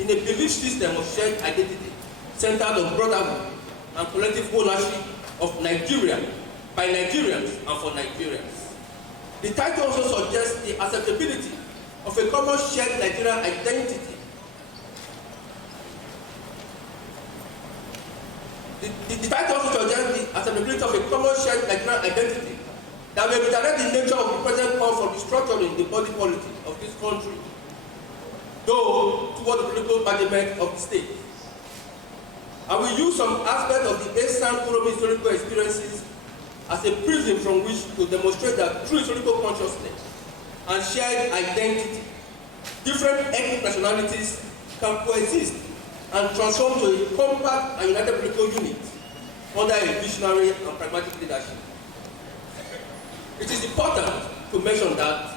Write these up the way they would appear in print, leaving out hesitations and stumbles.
in a belief system of shared identity centered on brotherhood and collective ownership of Nigeria by Nigerians and for Nigerians. The title also suggests the acceptability of a common shared Nigerian identity. The title also suggests the acceptability of a common shared Nigerian identity that may redirect the nature of the present call for restructuring the body politic of this country, though toward the political management of the state. I will use some aspects of the Eastern European historical experiences as a prism from which to demonstrate that through historical consciousness and shared identity, different ethnic nationalities can coexist and transform to a compact and united political unit under a visionary and pragmatic leadership. It is important to mention that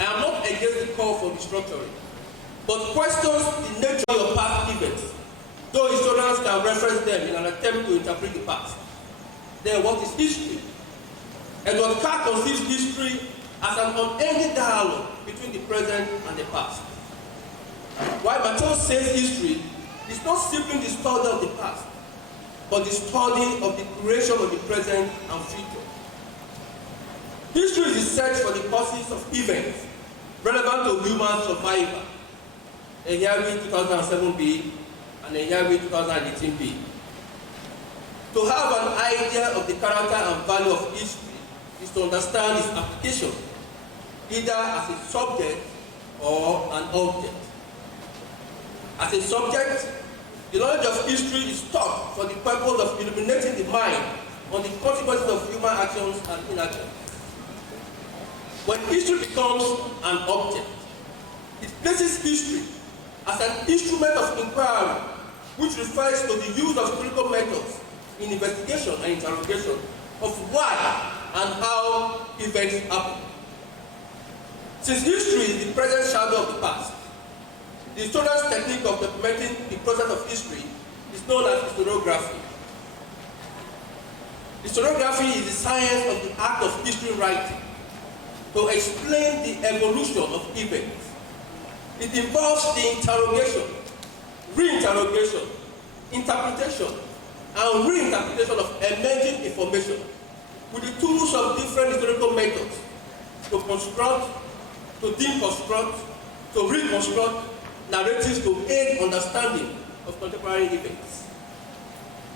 I am not against the call for restructuring, but questions the nature of past events, though historians can reference them in an attempt to interpret the past. Then what is history? Edward Carr conceives history as an unending dialogue between the present and the past. While Matthew says history is not simply the study of the past, but the study of the creation of the present and future. History is the search for the causes of events relevant to human survival. Ehiabhi 2007b and Ehiabhi 2018b. To have an idea of the character and value of history is to understand its application, either as a subject or an object. As a subject, the knowledge of history is taught for the purpose of illuminating the mind on the consequences of human actions and inactions. When history becomes an object, it places history as an instrument of inquiry which refers to the use of historical methods in investigation and interrogation of why and how events happen. Since history is the present shadow of the past, the historian's technique of documenting the process of history is known as historiography. Historiography is the science of the act of history writing to explain the evolution of events. It involves the interrogation, reinterrogation, interpretation, and reinterpretation of emerging information with the tools of different historical methods to construct, to deconstruct, to reconstruct narratives to aid understanding of contemporary events.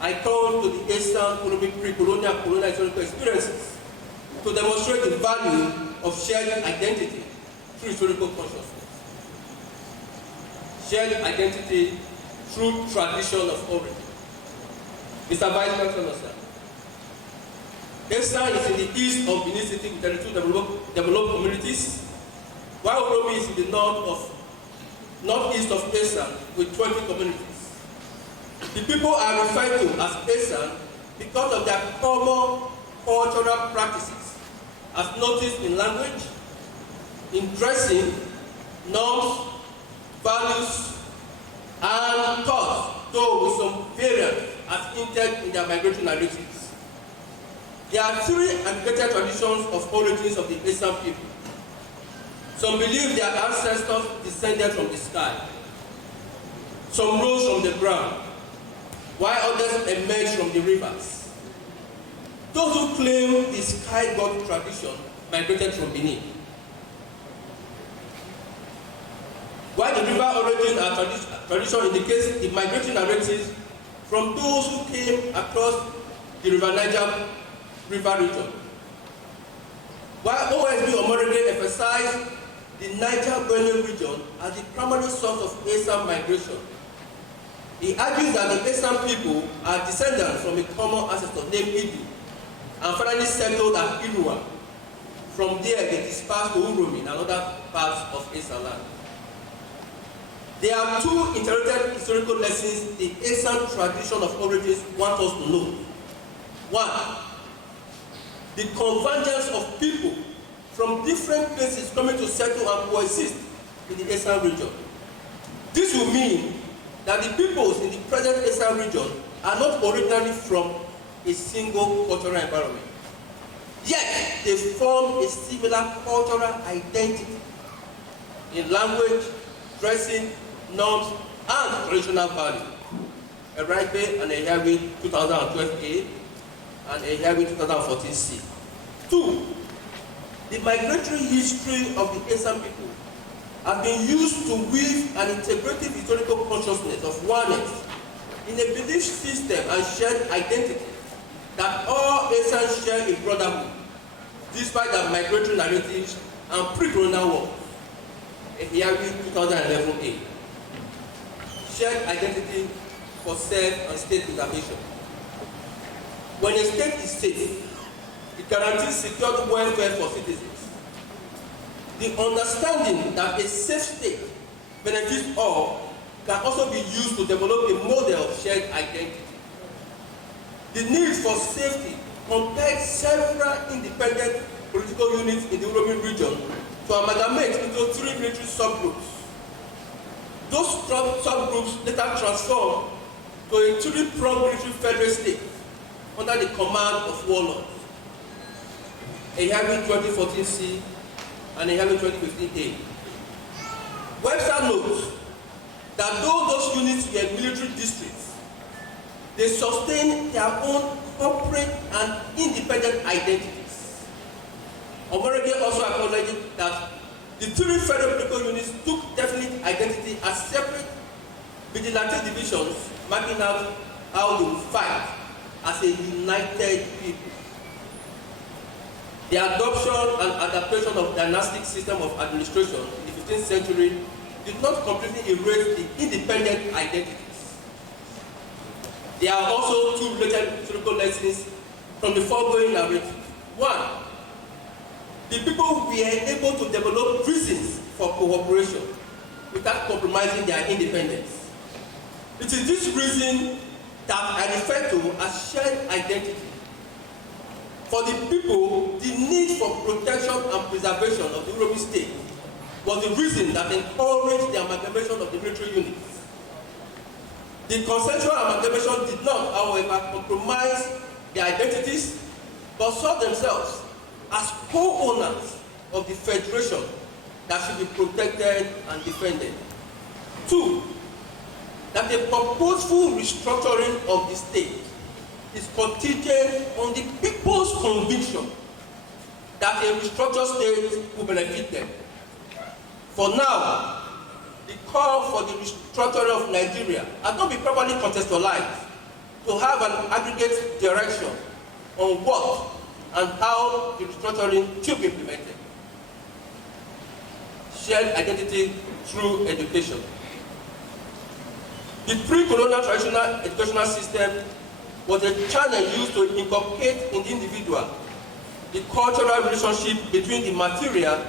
I turn to the Eastern pre-colonial colonial historical experiences to demonstrate the value of shared identity through historical consciousness. Shared identity through tradition of origin. Mr. Vice Chancellor, sir. Eastern is in the east of Benin City with 32 developed communities, while Oromi is in the northeast of Eastern with 20 communities. The people are referred to as Eastern because of their common cultural practices, as noticed in language, in dressing, norms, values, and thoughts, though with some variance as hinted in their migratory narratives. There are three aggregated traditions of origins of the Eastern people. Some believe their ancestors descended from the sky. Some rose from the ground, while others emerged from the rivers. Those who claim the sky god tradition migrated from Benin, while the river origin and tradition indicates the migratory narratives from those who came across the River Niger river region. While OSB Omorege emphasized the Niger-Benue region as the primary source of Eastern migration, he argues that the Eastern people are descendants from a common ancestor named Idu, and finally settled at Inaugural. From there, they dispersed to Uromi and other parts of Eastern land. There are two interrelated historical lessons the Eastern tradition of origins wants us to know. One, the convergence of people from different places coming to settle and coexist in the Eastern region. This will mean that the peoples in the present Eastern region are not originally from a single cultural environment. Yet, they form a similar cultural identity in language, dressing, norms, and traditional value. Ehiabhi and Ehiabhi 2012A and Ehiabhi 2014C. 2. The migratory history of the Esan people has been used to weave an integrative historical consciousness of oneness in a belief system and shared identity that all Esans share a brotherhood, despite their migratory narratives and pre-colonial war. Ehiabhi 2011A. Shared identity for self and state preservation. When a state is safe, it guarantees secured welfare for citizens. The understanding that a safe state benefits all can also be used to develop a model of shared identity. The need for safety compelled several independent political units in the Uromi region to amalgamate into 3 military subgroups. Those subgroups later transformed to a 3-pronged military federal state under the command of warlords. Ehiabhi 2014C and Ehiabhi 2015A. Webster notes that though those units were military districts, they sustained their own corporate and independent identities. Omorege also acknowledged that the 3 federal political units took definite identity as separate vigilante divisions, marking out how they would fight as a united people. The adoption and adaptation of dynastic system of administration in the 15th century did not completely erase the independent identities. There are also 2 related historical lessons from the foregoing narrative. 1. The people were able to develop reasons for cooperation without compromising their independence. It is this reason that I refer to as shared identity. For the people, the need for protection and preservation of the Uromi state was the reason that encouraged the amalgamation of the military units. The consensual amalgamation did not, however, compromise their identities, but saw themselves as co-owners of the federation that should be protected and defended. 2. That the purposeful restructuring of the state is contingent on the people's conviction that a restructured state will benefit them. For now, the call for the restructuring of Nigeria has not been properly contextualized to have an aggregate direction on what and how the restructuring should be implemented. Shared identity through education. The pre-colonial traditional educational system was a channel used to inculcate in the individual the cultural relationship between the material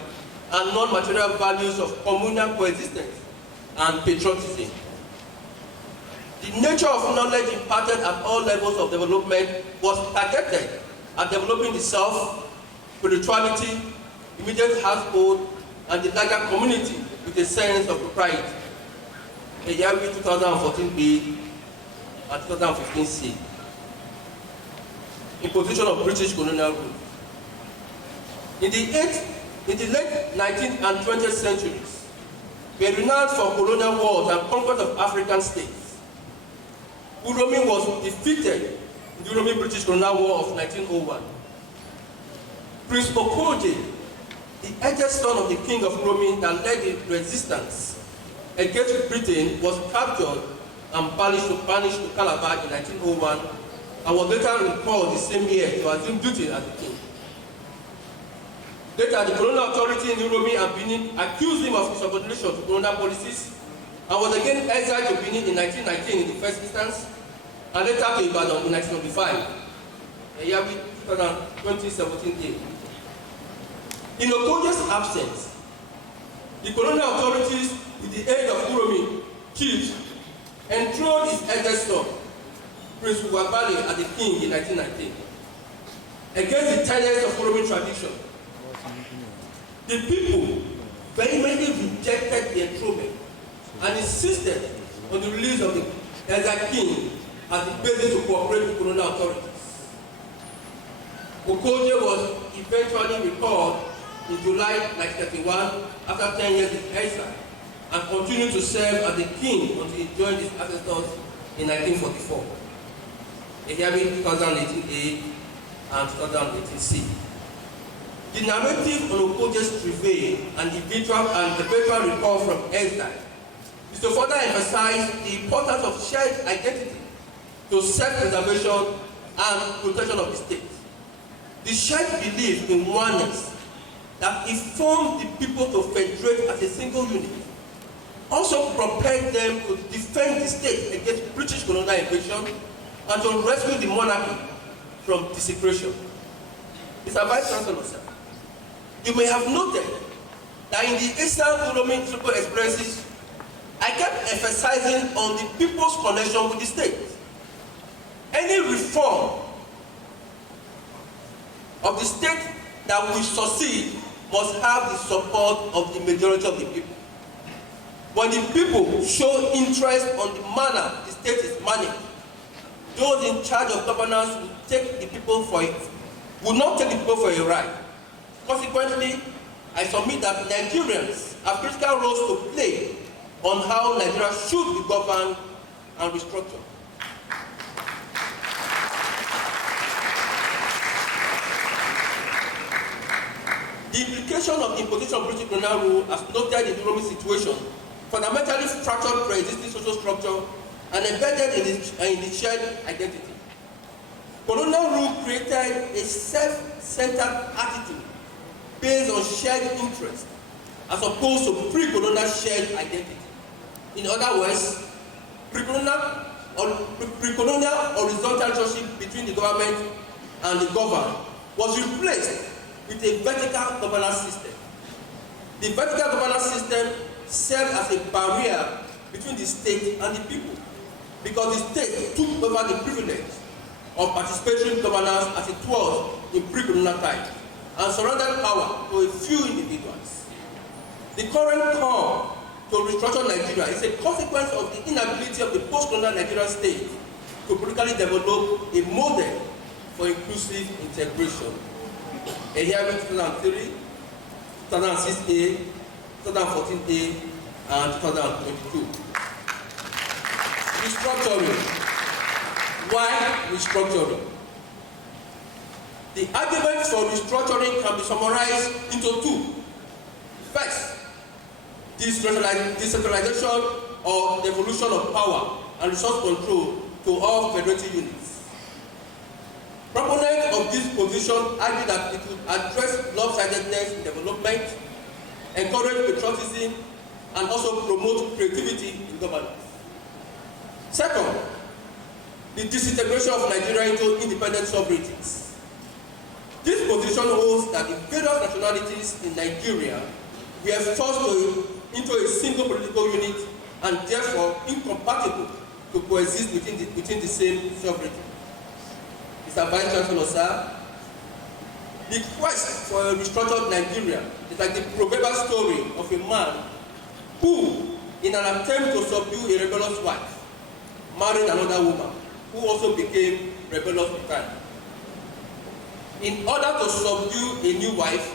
and non-material values of communal coexistence and patriotism. The nature of knowledge imparted at all levels of development was targeted at developing the self, spirituality, immediate household, and the larger community with a sense of propriety. Ehiabhi 2014B and 2015C. Imposition of British colonial rule. In the late 19th and 20th centuries, were renowned for colonial wars and conquest of African states. Uromi was defeated in the Uromi-British colonial war of 1901. Prince Okoje, the eldest son of the king of Uromi that led the resistance against Britain, was captured and banished to Calabar in 1901 and was later recalled the same year to assume duty as the king. Later, the colonial authority in Uromi and Benin accused him of insubordination to colonial policies and was again exiled to Benin in 1919 in the first instance, and later to Ibadan in 1925. Ehiabhi 2017A. In Okoje's absence, the colonial authorities, with the aid of Uromi chiefs, enthroned his eldest son, Prince Uwabale, as the king in 1919, against the tenets of Uromi tradition. The people vehemently rejected the enthronement and insisted on the release of the elder king as the basis to cooperate with colonial authorities. Okoje was eventually recalled in July 1931 after 10 years in exile and continued to serve as the king until he joined his ancestors in 1944. Ehiabhi 2018A and 2018C. The narrative on Okoje's travail and eventual recall from exile is to further emphasize the importance of shared identity to self-preservation and protection of the state. The shared belief in oneness that informed the people to federate as a single unit also propelled them to defend the state against British colonial invasion and to rescue the monarchy from desecration. Mr. Vice Chancellor, sir, you may have noted that in the Eastern European experiences, I kept emphasizing on the people's connection with the state. Any reform of the state that will succeed must have the support of the majority of the people. When the people show interest on the manner the state is managed, those in charge of governance will not take the people for a ride. Consequently, I submit that Nigerians have critical roles to play on how Nigeria should be governed and restructured. The implication of imposition of British colonial rule as noted in the Roman situation fundamentally fractured pre-existing social structure and embedded in the shared identity. Colonial rule created a self-centered attitude based on shared interest as opposed to pre-colonial shared identity. In other words, pre-colonial horizontal relationship between the government and the governed was replaced with a vertical governance system. The vertical governance system served as a barrier between the state and the people because the state took over the privilege of participatory governance as it was in pre-colonial times and surrendered power to a few individuals. The current call to restructure Nigeria is a consequence of the inability of the post-colonial Nigerian state to politically develop a model for inclusive integration. Ehiabhi 2003, 2006A, 2014A, and 2022. Restructuring. Why restructuring? The argument for restructuring can be summarized into two. First, decentralization or devolution of power and resource control to all federative units. Proponents of this position argue that it would address lopsidedness in development, encourage patriotism, and also promote creativity in governance. Second, the disintegration of Nigeria into independent sovereignties. This position holds that the various nationalities in Nigeria were forced into a single political unit and therefore incompatible to coexist within the same sovereignty. Mr. Vice Chancellor, sir, the quest for a restructured Nigeria is like the proverbial story of a man who, in an attempt to subdue a rebellious wife, married another woman who also became rebellious with time. In order to subdue a new wife,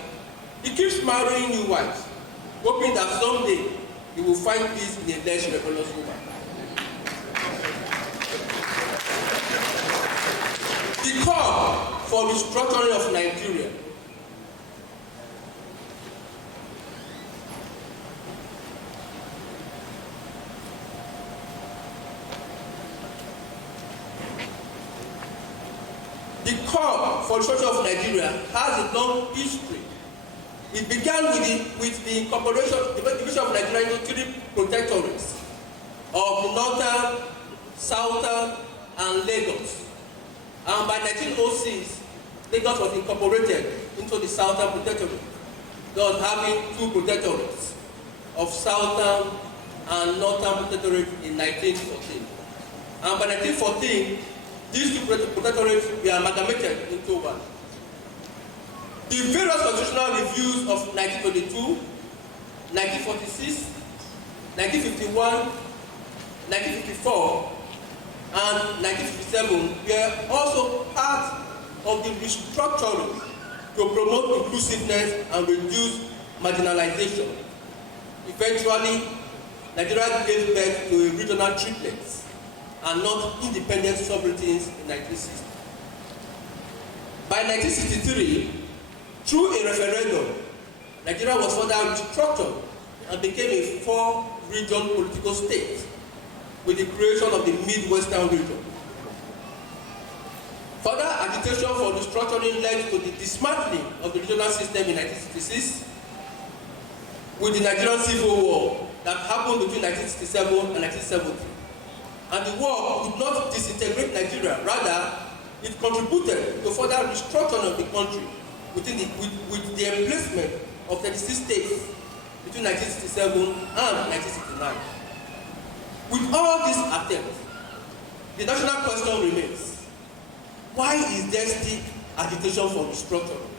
he keeps marrying new wives, hoping that someday he will find peace in a less rebellious woman. The call for restructuring of Nigeria of Nigeria has a long history. It began with the incorporation, the division of Nigeria into three protectorates of the Northern, Southern, and Lagos. And by 1906, Lagos was incorporated into the Southern Protectorate, thus having two protectorates of Southern and Northern Protectorate in 1914. And by 1914, these two protectorates were amalgamated into one. The various constitutional reviews of 1922, 1946, 1951, 1954, and 1957 were also part of the restructuring to promote inclusiveness and reduce marginalization. Eventually, Nigeria gave birth to a regional triplets and not independent sovereignties in 1960. By 1963, through a referendum, Nigeria was further restructured and became a four-region political state with the creation of the Midwestern region. Further agitation for restructuring led to the dismantling of the regional system in 1966 with the Nigerian Civil War that happened between 1967 and 1970. And the war could not disintegrate Nigeria, rather it contributed to further restructuring of the country with the emplacement of 36 states between 1967 and 1969. With all these attempts, the national question remains: why is there still agitation for restructuring,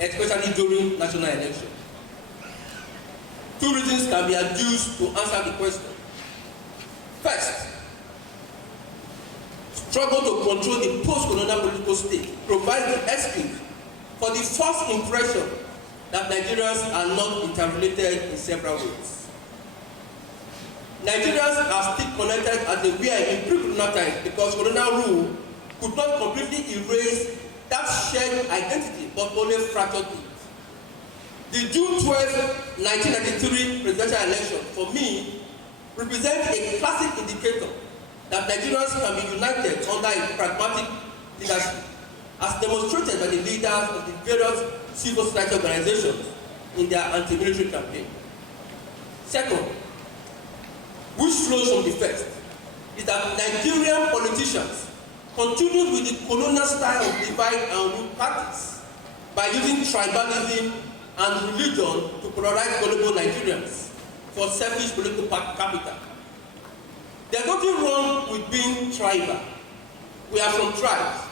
especially during national elections? Two reasons can be adduced to answer the question. First, struggle to control the post-colonial political state provides the excuse for the false impression that Nigerians are not interrelated in several ways. Nigerians are still connected as they were in pre-colonial times because colonial rule could not completely erase that shared identity but only fractured it. The June 12, 1993 presidential election, for me, represents a classic indicator that Nigerians can be united under a pragmatic leadership, as demonstrated by the leaders of the various civil society organizations in their anti-military campaign. Second, which flows from the first, is that Nigerian politicians continued with the colonial style of divide and rule practice by using tribalism and religion to polarize gullible Nigerians for selfish political capital. There's nothing wrong with being tribal. We are from tribes.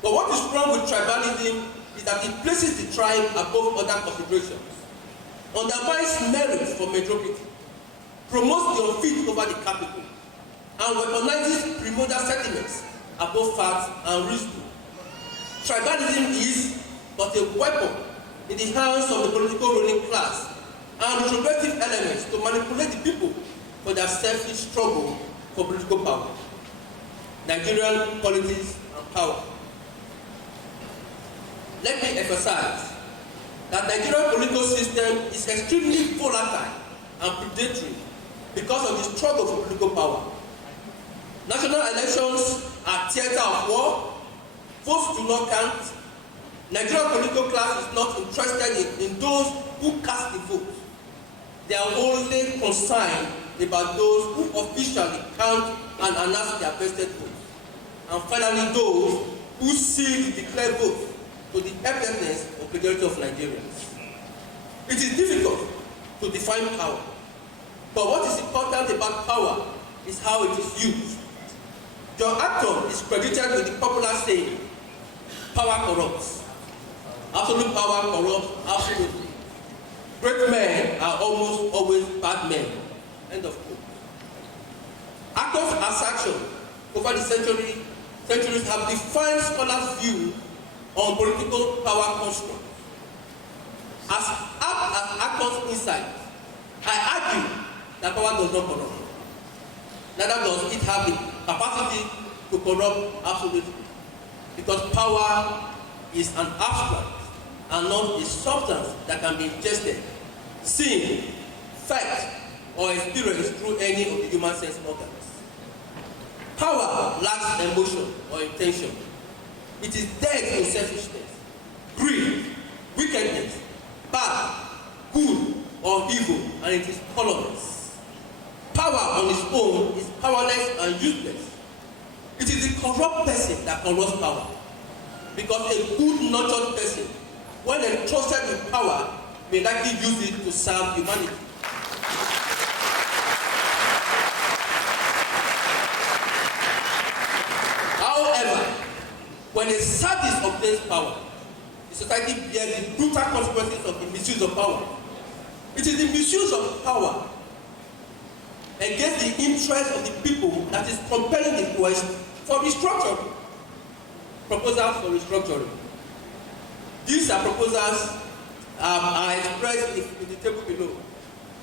But what is wrong with tribalism is that it places the tribe above other considerations, undermines merit for majority, promotes the unfit over the capital, and weaponizes primordial sentiments above facts and reason. Tribalism is but a weapon in the hands of the political ruling class and retrogressive elements to manipulate the people for their selfish struggle for political power. Nigerian politics and power. Let me emphasize that Nigerian political system is extremely volatile and predatory because of the struggle for political power. National elections are theater of war. Votes do not count. Nigerian political class is not interested in those who cast the vote. They are only concerned about those who officially count and announce their vested votes. And finally, those who seal the declared vote to the helplessness of majority of Nigerians. It is difficult to define power, but what is important about power is how it is used. John Acton is credited with the popular saying, "Power corrupts." Absolute power corrupts absolutely. Great men are almost always bad men. End of quote. Acton's assertion over the centuries have defined scholars' view on political power construct. As apt as Acton's insight, I argue that power does not corrupt. Neither does it have the capacity to corrupt absolutely, because power is an abstract and not a substance that can be ingested, seen, felt, or experienced through any of the human sense organs. Power lacks emotion or intention. It is dead in selfishness, greed, wickedness, bad, good, or evil, and it is colorless. Power on its own is powerless and useless. It is the corrupt person that corrupts power, because a good-nurtured person, when entrusted with power, may likely use it to serve humanity. However, when a sadist obtains power, the society bears the brutal consequences of the misuse of power. It is the misuse of power against the interest of the people that is compelling the quest for restructuring. Proposals for restructuring. These are proposals are expressed in the table below.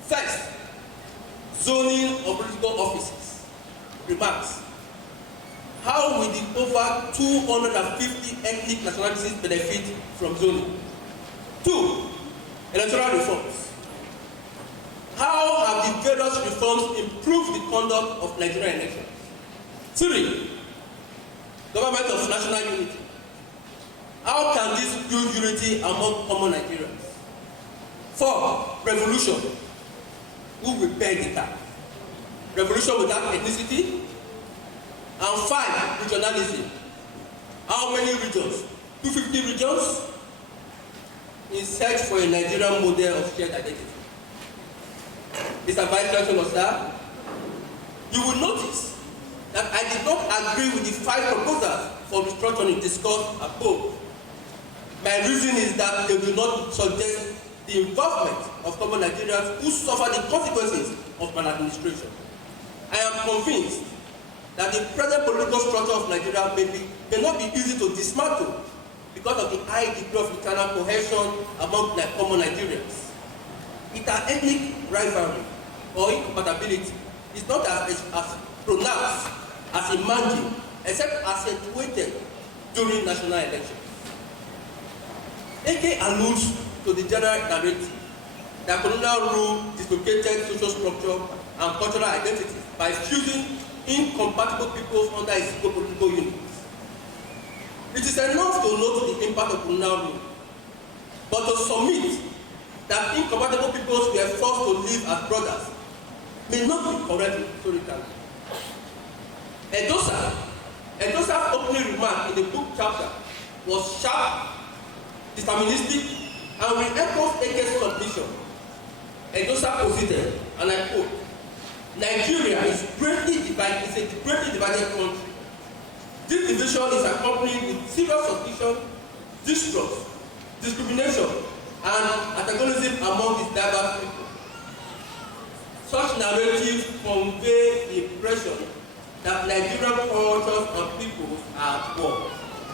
First, zoning of political offices. Remarks. How will the over 250 ethnic nationalities benefit from zoning? 2. Electoral reforms. How have the various reforms improved the conduct of Nigerian elections? 3. Government of national unity. How can this build unity among common Nigerians? 4. Revolution. Who will bear the tag? Revolution without ethnicity. And 5. Regionalism. How many regions? 250 regions? In search for a Nigerian model of shared identity. Mr. Vice Chancellor, sir, you will notice that I did not agree with the 5 proposals for restructuring discussed above. My reason is that they do not suggest the involvement of common Nigerians who suffer the consequences of maladministration. I am convinced that the present political structure of Nigeria may not be easy to dismantle because of the high degree of internal cohesion among common Nigerians. Inter-ethnic rivalry or incompatibility is not as pronounced as imagined, except accentuated during national elections. AK alludes to the general narrative that colonial rule dislocated social structure and cultural identity by fusing incompatible peoples under a single political unit. It is enough to note the impact of colonial rule, but to submit that incompatible peoples were forced to live as brothers may not be correct historically. Edosa's opening remark in the book chapter was sharp, deterministic, and re-echoes AK's submission. Edosa posited, and I quote, Nigeria is a greatly divided country. This division is accompanied with serious suspicion, distrust, discrimination, and antagonism among its diverse people. Such narratives convey the impression that Nigerian cultures and peoples are at war,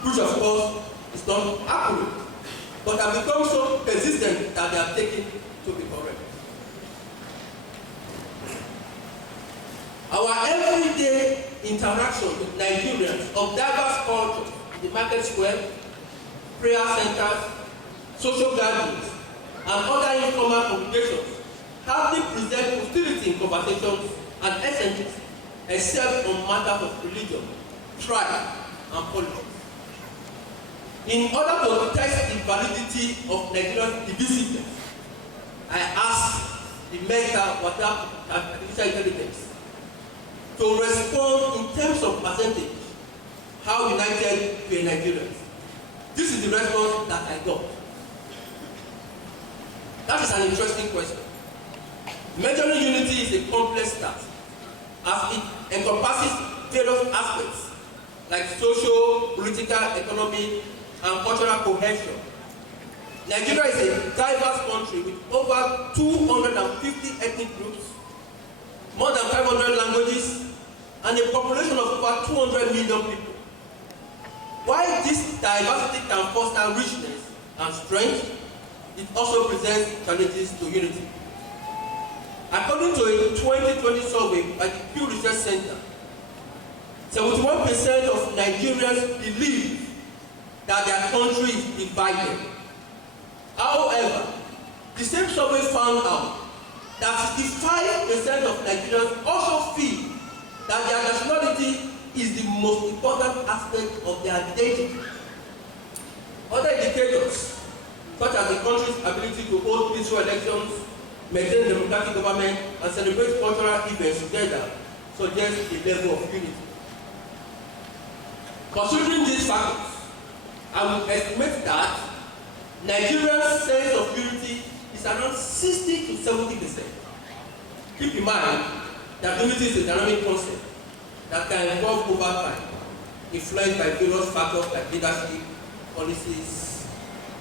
which of course is not accurate, but have become so persistent that they are taken to be correct. Our everyday interaction with Nigerians of diverse cultures in the market square, prayer centers, social gatherings, and other informal congregations hardly present hostility in conversations and essences, except on matters of religion, tribe, and politics. In order to test the validity of Nigerian divisiveness, I asked the Meta Water Artificial Intelligence to respond in terms of percentage how united we are Nigerians. This is the response that I got. That is an interesting question. Measuring unity is a complex task as it encompasses various aspects like social, political, economic, and cultural cohesion. Nigeria is a diverse country with over 250 ethnic groups, more than 500 languages, and a population of over 200 million people. While this diversity can foster richness and strength, it also presents challenges to unity. According to a 2020 survey by the Pew Research Center, 71% of Nigerians believe that their country is divided. However, the same survey found out that 65% of Nigerians also feel that their nationality is the most important aspect of their identity. Other indicators, such as the country's ability to hold peaceful elections, maintain democratic government, and celebrate cultural events together, suggest a level of unity. Considering these factors, I would estimate that Nigeria's sense of unity is around 60 to 70%. Keep in mind that unity is a dynamic concept that can evolve over time, influenced by various factors like leadership, policies,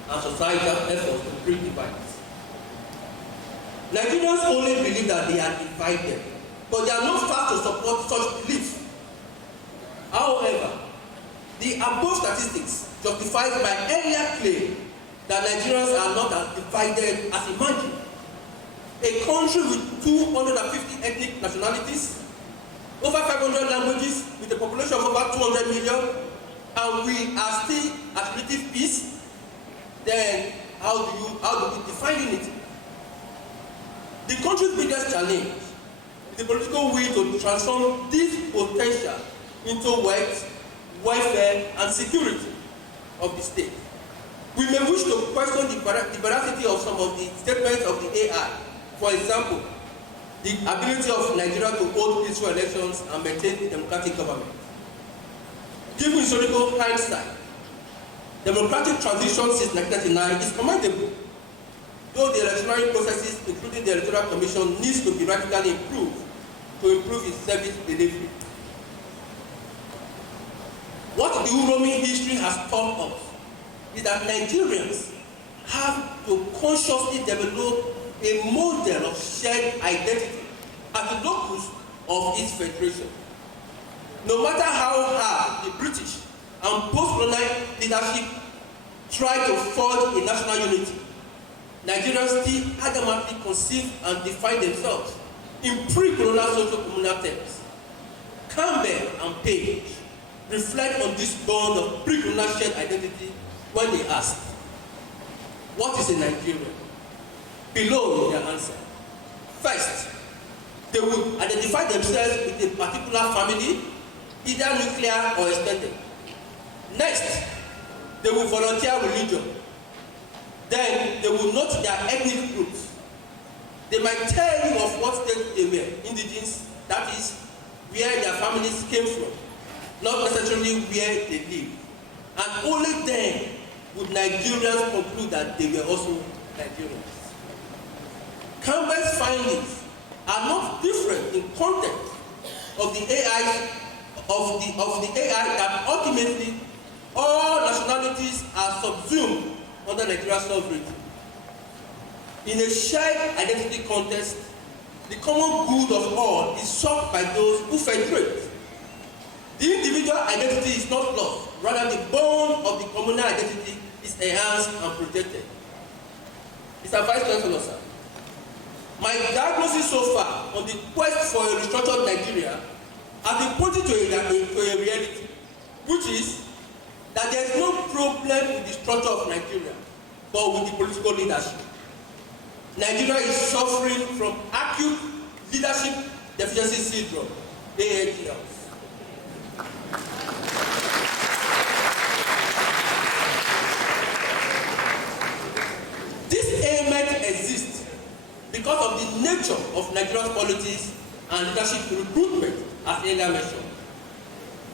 and societal efforts to bring divides. Nigerians only believe that they are divided, but they are not fast to support such beliefs. However, the above statistics justifies my earlier claim that Nigerians are not as divided as imagined. A country with 250 ethnic nationalities, over 500 languages, with a population of over 200 million, and we are still at relative peace, then how do we define unity? The country's biggest challenge is the political will to transform this potential into wealth, welfare, and security of the state. We may wish to question the veracity of some of the statements of the AI. For example, the ability of Nigeria to hold peaceful elections and maintain democratic government. Given historical hindsight, democratic transition since 1999 is commendable, though the electoral processes, including the Electoral Commission, needs to be radically improved to improve its service delivery. What the Uromi history has taught us is that Nigerians have to consciously develop a model of shared identity as the locus of its federation. No matter how hard the British and post-colonial leadership try to forge a national unity, Nigerians still adamantly conceive and define themselves in pre-colonial socio-communal terms. Campbell and Page reflect on this bond of pre-colonial shared identity when they ask, what is a Nigerian? Below is their answer. First, they would identify themselves with a particular family, either nuclear or extended. Next, they will volunteer religion. Then they will note their ethnic groups. They might tell you of what state they were, indigenous, that is, where their families came from, not necessarily where they live. And only then would Nigerians conclude that they were also Nigerians. Campbell's findings are not different in content of the AI that ultimately all nationalities are subsumed under Nigeria's sovereignty. In a shared identity context, the common good of all is sought by those who federate. The individual identity is not lost, rather the bond of the communal identity is enhanced and protected. Mr. Vice Chancellor, sir, my diagnosis so far on the quest for a restructured Nigeria has been pointed to a reality, which is that there is no problem with the structure of Nigeria, but with the political leadership. Nigeria is suffering from acute leadership deficiency syndrome, AAUA. This ailment exists because of the nature of Nigeria's politics and leadership recruitment, as earlier mentioned.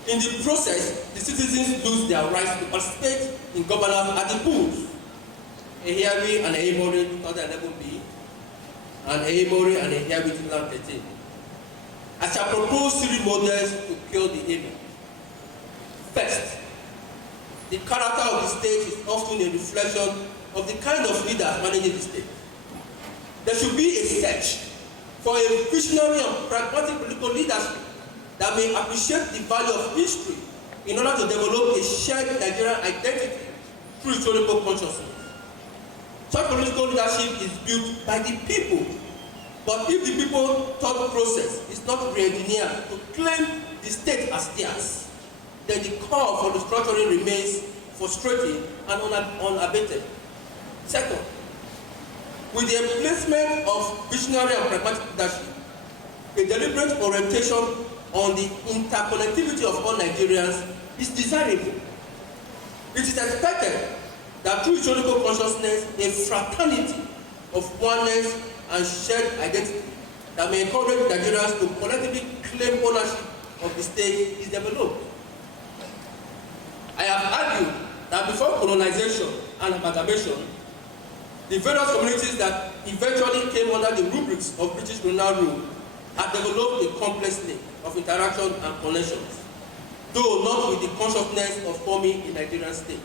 In the process, the citizens lose their rights to participate in governance at the polls. Ehiabhi and Ehiabhi 2011B, and Ehiabhi and Ehiabhi 2013. I shall propose 3 models to cure the ailment. First, the character of the state is often a reflection of the kind of leader managing the state. There should be a search for a visionary and pragmatic political leadership that may appreciate the value of history in order to develop a shared Nigerian identity through historical consciousness. Such political leadership is built by the people, but if the people thought process is not re-engineered to claim the state as theirs, then the call for restructuring remains frustrating and unabated. Second, with the emplacement of visionary and pragmatic leadership, a deliberate orientation on the interconnectivity of all Nigerians is desirable. It is expected that through historical consciousness, a fraternity of oneness and shared identity that may encourage Nigerians to collectively claim ownership of the state is developed. I have argued that before colonization and amalgamation, the various communities that eventually came under the rubrics of British colonial rule had developed a complex link of interaction and connections, though not with the consciousness of forming a Nigerian state.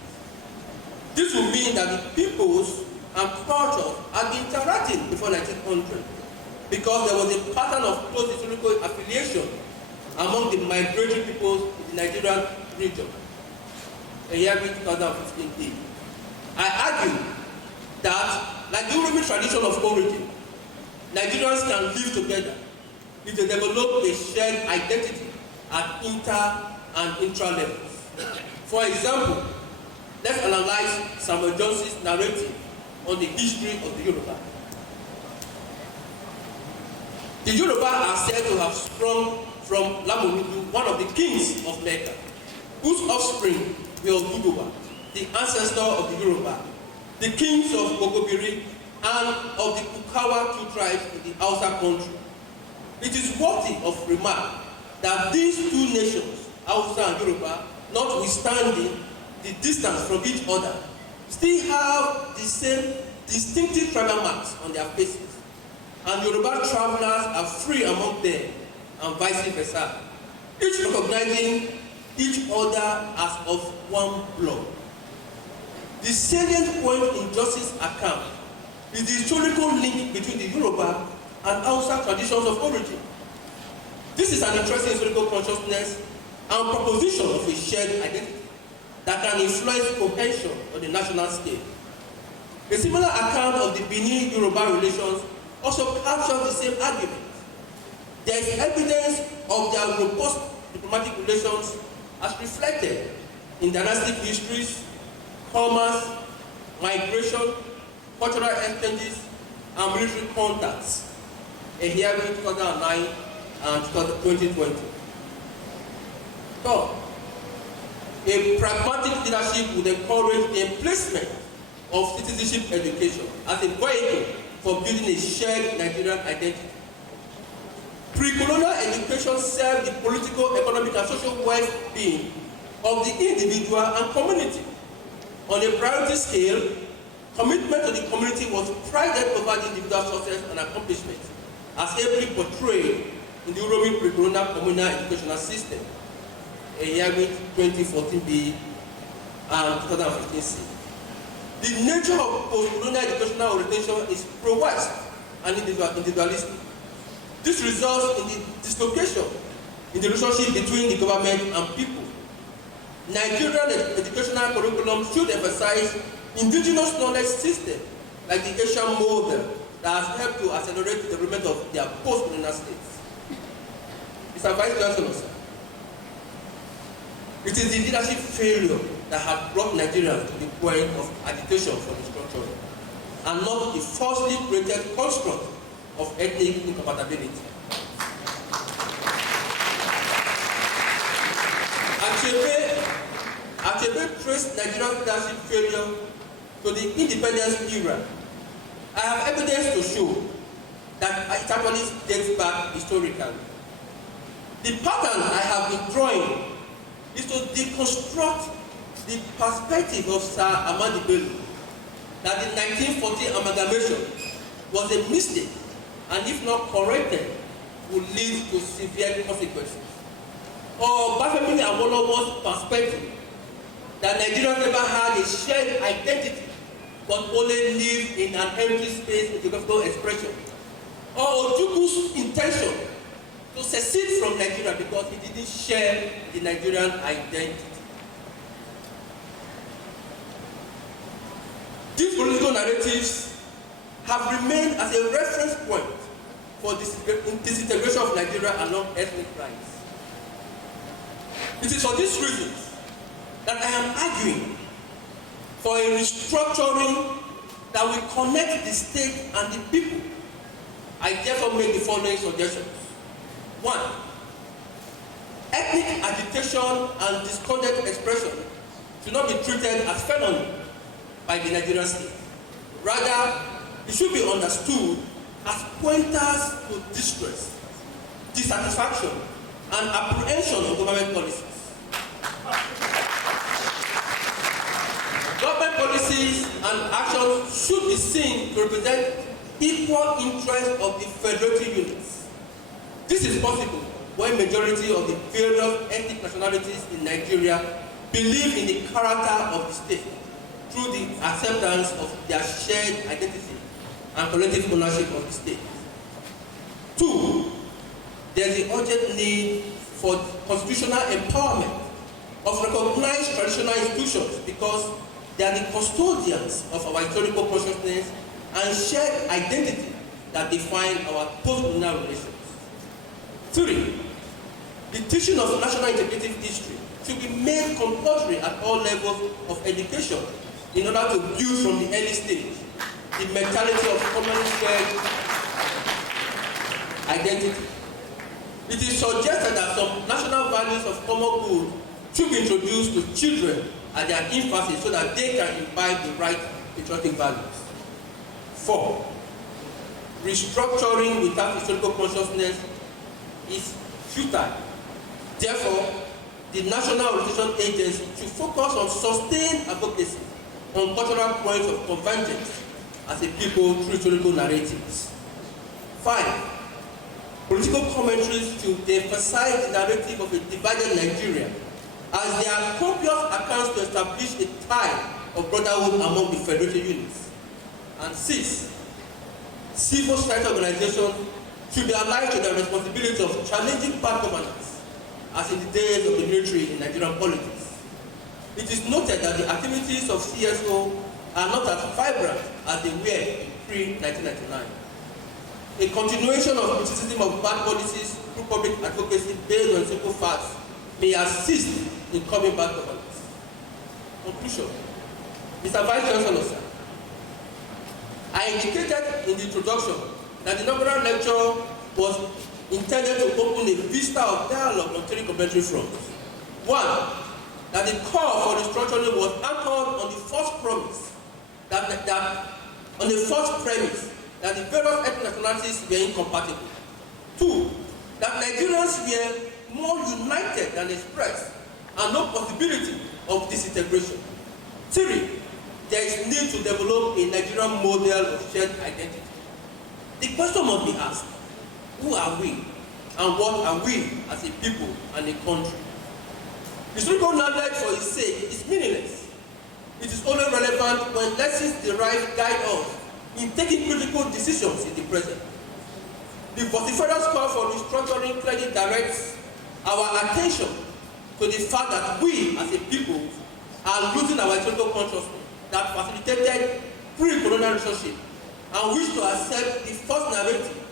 This would mean that the peoples and cultures had been interacting before 1900 because there was a pattern of close historical affiliation among the migratory peoples in the Nigerian region. Ehiabhi 2015. I argue that, like the Uromi tradition of origin, Nigerians can live together if they develop a shared identity at inter and intra levels. For example, let's analyze Samuel Johnson's narrative on the history of the Yoruba. The Yoruba are said to have sprung from Lamorudu, one of the kings of Mecca, whose offspring were Oduduwa, the ancestor of the Yoruba, the kings of Ogobiri, and of the Kukawa two tribes in the Hausa country. It is worthy of remark that these two nations, Hausa and Yoruba, notwithstanding the distance from each other, still have the same distinctive tribal marks on their faces, and Yoruba travelers are free among them, and vice versa, each recognizing each other as of one blood. The salient point in Justice's account is the historical link between the Yoruba and Hausa traditions of origin. This is an interesting historical consciousness and proposition of a shared identity that can influence cohesion on the national scale. A similar account of the Benin-Yoruba relations also captures the same argument. There is evidence of their robust diplomatic relations as reflected in dynastic histories, commerce, migration, cultural exchanges, and military contacts. Ehiabhi 2009 and 2020. So, a pragmatic leadership would encourage the emplacement of citizenship education as a vehicle for building a shared Nigerian identity. Pre-colonial education served the political, economic, and social well-being of the individual and community. On a priority scale, commitment to the community was prided over the individual success and accomplishment, as ably portrayed in the European pre-colonial communal educational system, Ehiabhi 2014b and 2015c. The nature of post-colonial educational orientation is pro-West and individualistic. This results in the dislocation in the relationship between the government and people. Nigerian educational curriculum should emphasize indigenous knowledge system like the Asian model that has helped to accelerate the development of their post-colonial states. Mr. Vice Chancellor, sir, it is the leadership failure that has brought Nigerians to the point of agitation for restructuring, and not the falsely created construct of ethnic incompatibility. Achebe traced Nigerian leadership failure to the independence era. I have evidence to show that it actually dates back historically. The pattern I have been drawing is to deconstruct the perspective of Sir Ahmadu Bello that the 1940 amalgamation was a mistake, and if not corrected, would lead to severe consequences. Or Bafemi Awolowo's perspective that Nigerians never had a shared identity but only lived in an empty space in geographical expression. Or Ojuku's intention to secede from Nigeria because he didn't share the Nigerian identity. These political narratives have remained as a reference point for disintegration of Nigeria along ethnic lines. It is for these reasons that I am arguing for a restructuring that will connect the state and the people. I therefore make the following suggestions. 1. Ethnic agitation and discordant expression should not be treated as phenomenon by the Nigerian state. Rather, it should be understood as pointers to distress, dissatisfaction, and apprehension of government policies. Government policies and actions should be seen to represent equal interests of the federative units. This is possible when majority of the various ethnic nationalities in Nigeria believe in the character of the state through the acceptance of their shared identity and collective ownership of the state. 2. There is the urgent need for constitutional empowerment of recognized traditional institutions because they are the custodians of our historical consciousness and shared identity that define our post-colonial relations. 3. The teaching of national integrative history should be made compulsory at all levels of education in order to build from the early stage the mentality of commonly shared identity. It is suggested that some national values of common good should be introduced to children at their infancy so that they can imbibe the right patriotic values. 4. Restructuring without historical consciousness is futile. Therefore, the National Orientation Agency should focus on sustained advocacy on cultural points of convergence as a people through historical narratives. 5. Political commentaries should emphasize the narrative of a divided Nigeria, as there are copious accounts to establish a tie of brotherhood among the federated units. And 6. Civil society organizations should be alive to the responsibility of challenging bad governance, as in the days of the military in Nigerian politics. It is noted that the activities of CSO are not as vibrant as they were in pre-1999. A continuation of criticism of bad policies through public advocacy based on simple facts may assist in curbing bad governance. Conclusion. Mr. Vice Chancellor, sir, I indicated in the introduction that the inaugural lecture was intended to open a vista of dialogue on 3 complementary fronts. 1. That the call for restructuring was anchored on the first promise that the various ethnic nationalities were incompatible. 2. That Nigerians were more united than expressed and no possibility of disintegration. 3. There is need to develop a Nigerian model of shared identity. The question must be asked, who are we and what are we as a people and a country? Historical knowledge for its sake is meaningless. It is only relevant when lessons derived guide us in taking critical decisions in the present. The vociferous call for restructuring clearly directs our attention to the fact that we as a people are losing our historical consciousness that facilitated pre-colonial relationship and wish to accept the false narrative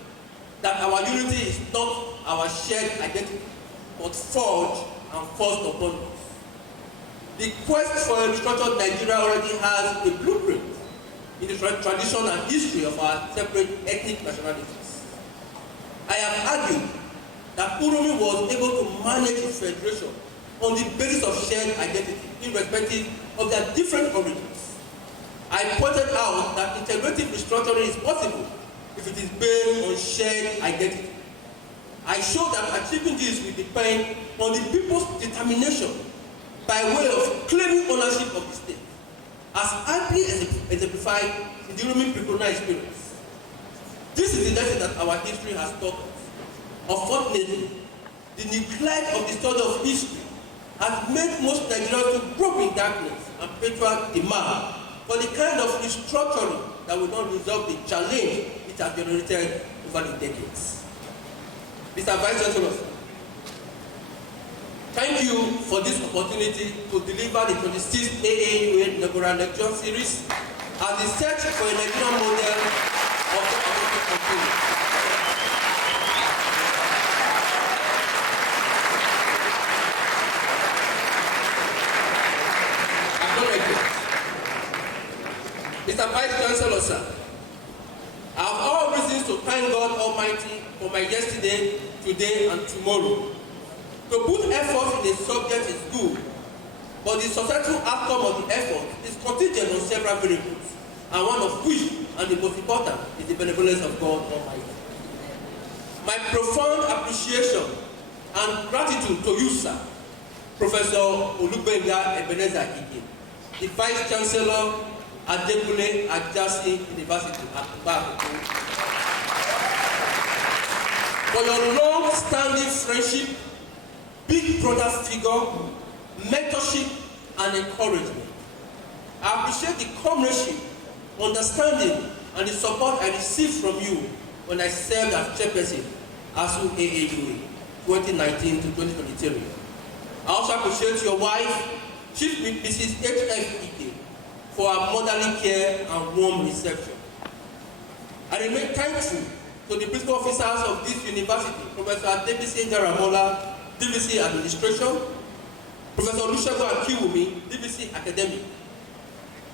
that our unity is not our shared identity, but forged and forced upon us. The quest for a restructured Nigeria already has a blueprint in the tradition and history of our separate ethnic nationalities. I have argued that Uromi was able to manage its federation on the basis of shared identity, irrespective of their different origins. I pointed out that integrative restructuring is possible if it is based on shared identity. I showed that achieving this will depend on the people's determination by way of claiming ownership of the state, as amply exemplified in the Uromi pre-colonial experience. This is the lesson that our history has taught us. Unfortunately, the neglect of the study of history has made most Nigerians to grope in darkness and patriot demand for the kind of restructuring that will not resolve the challenge it has generated over the decades. Mr. Vice Chancellor, thank you for this opportunity to deliver the 26th AAUA Inaugural Lecture Series as the search for a Nigerian model of the continues. Mr. Vice Chancellor, sir, I have all reasons to thank God Almighty for my yesterday, today, and tomorrow. To put effort in a subject is good, but the successful outcome of the effort is contingent on several variables, and one of which, and the most important, is the benevolence of God Almighty. My profound appreciation and gratitude to you, sir, Professor Olugbenga Ebenezer Ige, the Vice Chancellor Adekule Ajasi University at Akoko, for your long-standing friendship, big brother figure, mentorship, and encouragement. I appreciate the comradeship, understanding, and the support I received from you when I served as chairperson ASU AAUA 2019 to 2023. I also appreciate your wife, Chief Mrs. H.F. Ike, for her motherly care and warm reception. I remain thankful to the principal officers of this university, Professor DBC Jaramola, DBC Administration, Professor Olusegun Akiwumi, DBC Academic,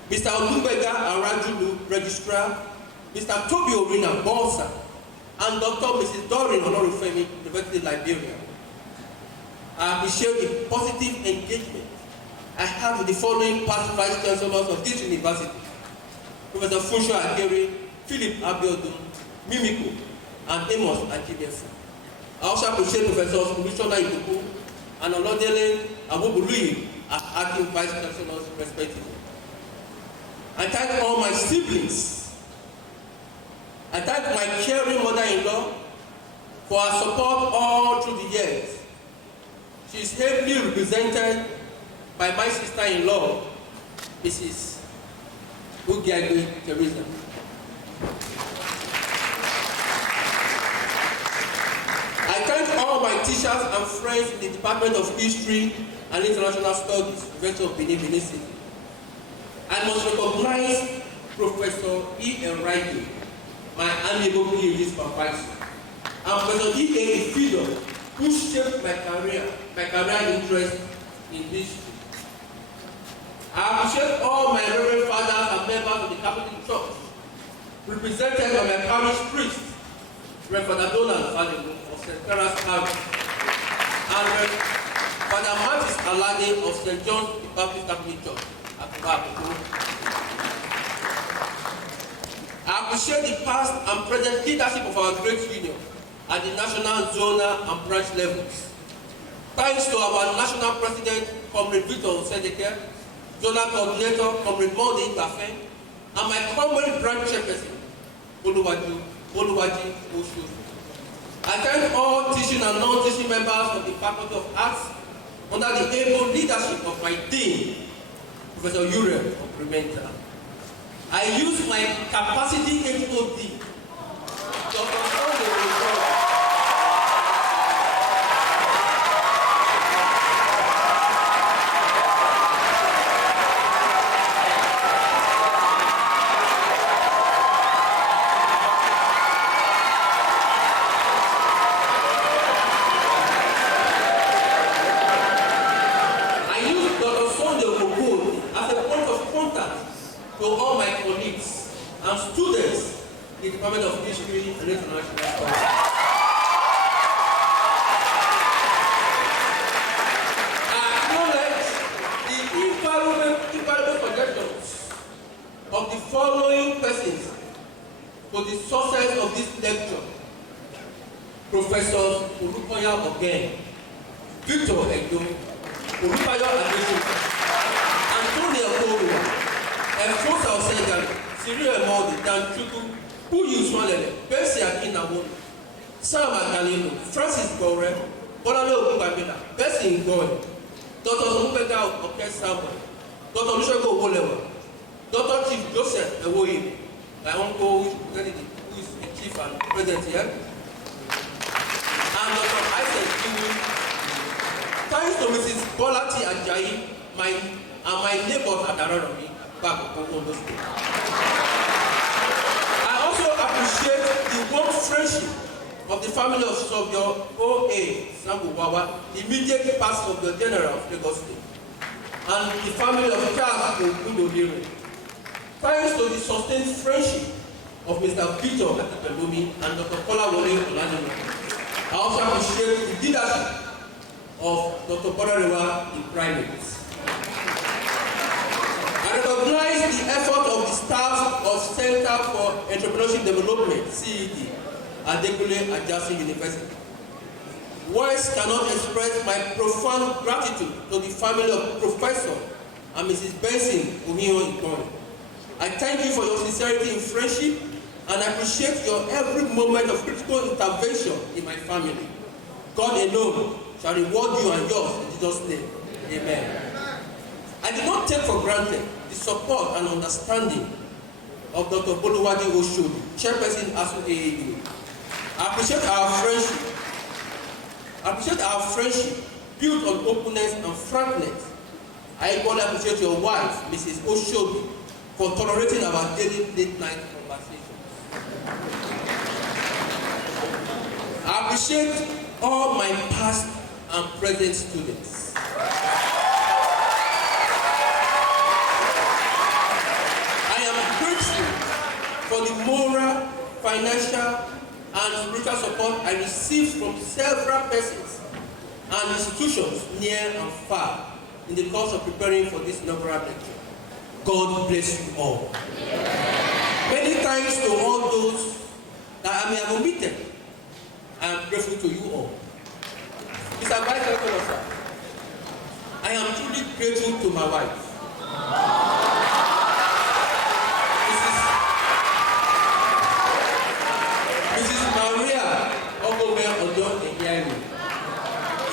Mr. Odumbega Aranjulu, Registrar, Mr. Tobi Orina, Bonsa, and Dr. Mrs. Doreen Olorufemi, University Librarian. I appreciate the positive engagement I have with the following past Vice Chancellors of this university, Professor Funsho Akere, Philip Abiodun, Mimiko, and Amos Akibefu. I also appreciate Professors Commissioner Ibuku and Olodele Abubuluyi as acting Vice Chancellors respectively. I thank all my siblings. I thank my caring mother-in-law for her support all through the years. She is ably represented by my sister-in-law, Mrs. Ugiagwe Teresa. I thank all my teachers and friends in the Department of History and International Studies, University of Benin City. I must recognize Professor Ehiabhi, my amiable PhD supervisor, and Professor Ehiabhi, who shaped my career interest in history. I appreciate all my reverend fathers and members of the Catholic Church, represented by my parish priest, Reverend Donald Fademu of St. Clara's Parish, and Father Martis Alade of St. John's the Baptist Catholic Church, I appreciate the past and present leadership of our great union at the national, zonal, and branch levels. Thanks to our national president, Comrade Victor Sedeke, zonal coordinator, Comrade Mondi Gafen, and my comrade branch chairperson, Boluwaji Oshu. I thank all teaching and non-teaching members of the Faculty of Arts under the able leadership of my dean, Professor Uriel of Rementa. I use my capacity HOD, Dr. Sunday. To all my colleagues and students in the Department of History and International Studies. I acknowledge the invaluable contributions of the following persons to the success of this lecture: Professors Olukoya Ogen, Victor Edo, Olukoya Adesoka, Antonio Korua, Enforcer of Senegal, Cyril Emodi, Dan Chuku, Puyi Usmanele, Percy Akinawo, Sam Akalino, Francis Gore, Bolale Ogunbamila, Percy Ngoy, Dr. Zumubeka Okes Samuel, Dr. Olusegun Owolewa, Dr. Chief Joseph Ewoyi, my uncle who is the chief and president here, and Dr. Isaac Kiwu. Thanks to Mrs. Bolati Ajayi, my neighbors at Araromi. I also appreciate the warm friendship of the family of Sobio O.A. Sambuwawa, immediate past of the General of Lagos State, and the family of Charles Ogudodire. Thanks to the sustained friendship of Mr. Peter Akipelumi and Dr. Kolawole Olanimo. I also appreciate the leadership of Dr. Bodarewa in private. I recognize the effort of the staff of Center for Entrepreneurship Development, CED, at Dekule Ajasi University. Words cannot express my profound gratitude to the family of Professor and Mrs. Benson Uhiyo Ikon. I thank you for your sincerity in friendship, and I appreciate your every moment of critical intervention in my family. God alone shall reward you and yours in Jesus' name. Amen. I did not take for granted the support and understanding of Dr. Boluwadi Oshodu, chairperson of AAUA. I appreciate our friendship built on openness and frankness. I equally appreciate your wife, Mrs. Oshodu, for tolerating our daily late night conversations. I appreciate all my past and present students. I am grateful for the moral, financial, and spiritual support I received from several persons and institutions near and far in the course of preparing for this inaugural lecture. God bless you all. Many thanks to all those that I may have omitted. I am grateful to you all. Mr. Vice Chancellor, I am truly grateful to my wife. Mrs. Maria Odion Ehiabhi.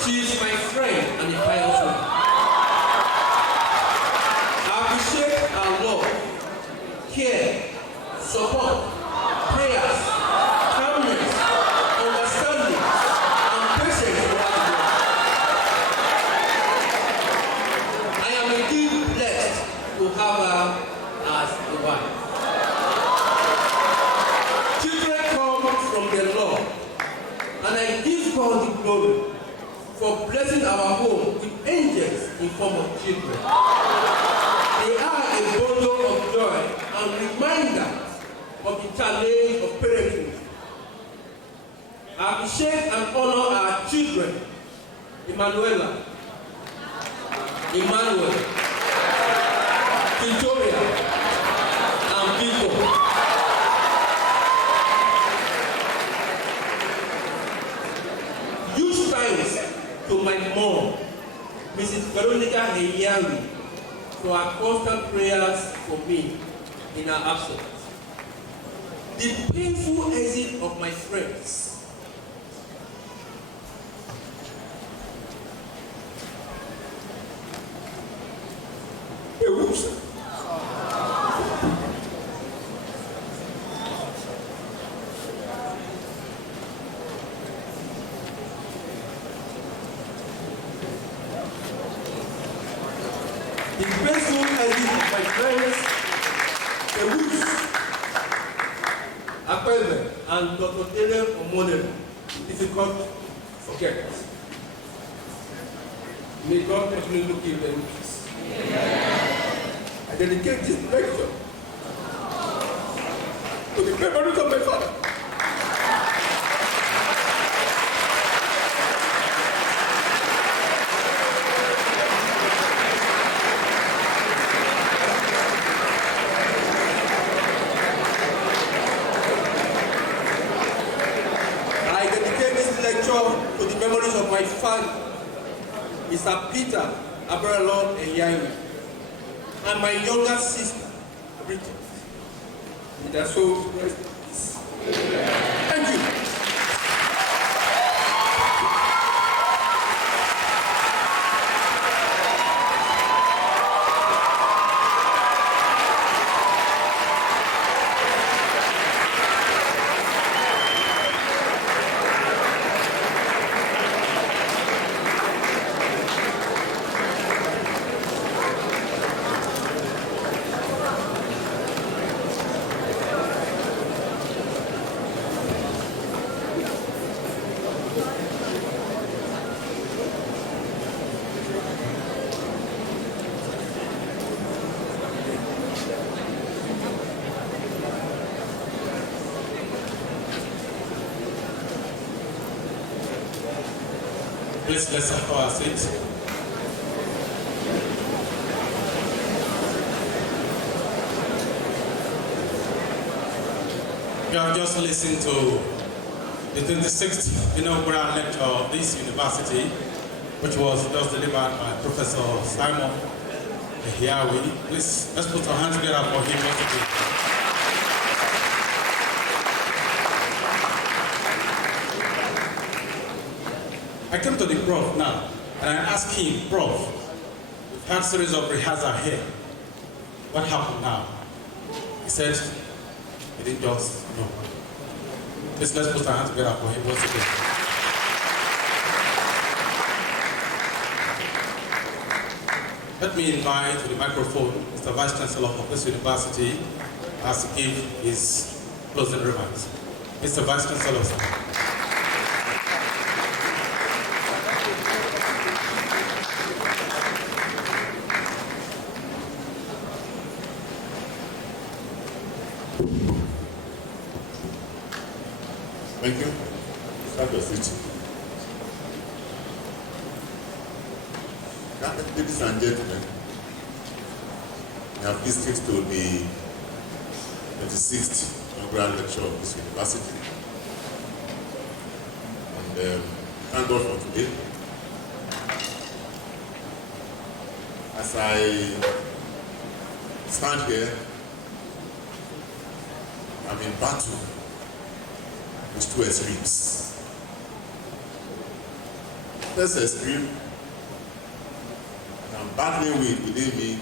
She is my friend and a pious woman. I appreciate our love, care, support, prayers, calmness, understanding, and patience over the world. I am indeed blessed to have her as a wife. Children come from the Lord, and I give God the glory for blessing our home with angels in form of children. They are a bundle of joy and reminder of the challenge of parenting. I appreciate and honor our children, Emmanuel, Victoria, and Vico. Huge thanks to my mom, Mrs. Veronica Ehiabhi, for her constant prayers for me in her absence. The painful exit of my friends. The painful exit of my friends, the Woods, Apelme, and Dr. Dele Omodel, difficult to forget. May God continue to give them peace. I dedicate this lecture to the memories of my father. To the memories of my father, Mr. Peter Abralon Ehiabhi, and my younger sister, Bridget. May their souls rest in peace. Thank you. Please let's have our seats. You have just listened to the 26th inaugural lecture of this university, which was just delivered by Professor Simon Ehiabhi. Please, let's put our hands together for him once again. I came to the Prof now, and I asked him, Prof, we've had a series of rehearsal here. What happened now? He said, he didn't just know. Please, let's put our hands together for him once again. Let me invite to the microphone Mr. Vice Chancellor of this university as to give his closing remarks. Mr. Vice Chancellor, sir. Thank you. Start your seat. Ladies and gentlemen, we have listened to the 26th inaugural lecture of this university. And thank God for today. As I stand here, I'm in battle with two extremes. First extreme, I'm battling with within me,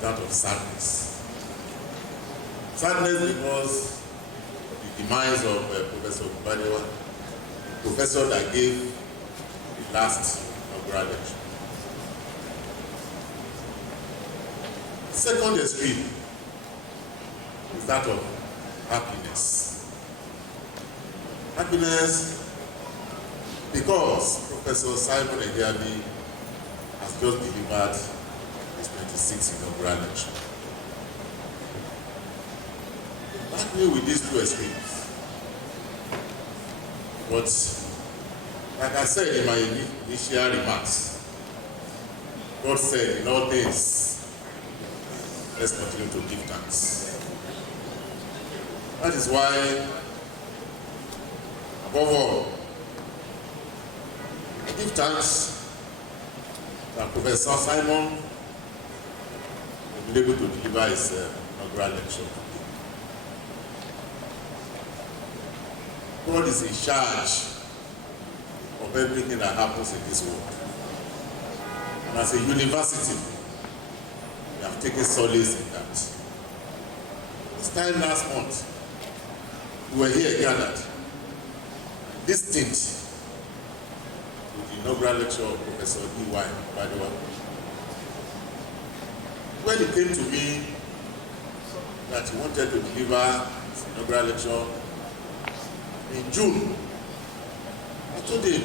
that of sadness. Sadness because of the demise of Professor Badewa, the professor that gave the last inaugural lecture. Second extreme is that of happiness. Happiness because Professor Simon Ehiabhi has just delivered his 26th inaugural lecture. Back me with these two extremes. But like I said in my initial remarks, God said in all things, let's continue to give thanks. That is why, above all, I give thanks that Professor Simon will be able to deliver his inaugural lecture. God is in charge of everything that happens in this world. And as a university, we have taken solace in that. This time last month, we were here gathered, listening to the inaugural lecture of Professor Ehiabhi. When it came to me that he wanted to deliver his inaugural lecture in June, I told him,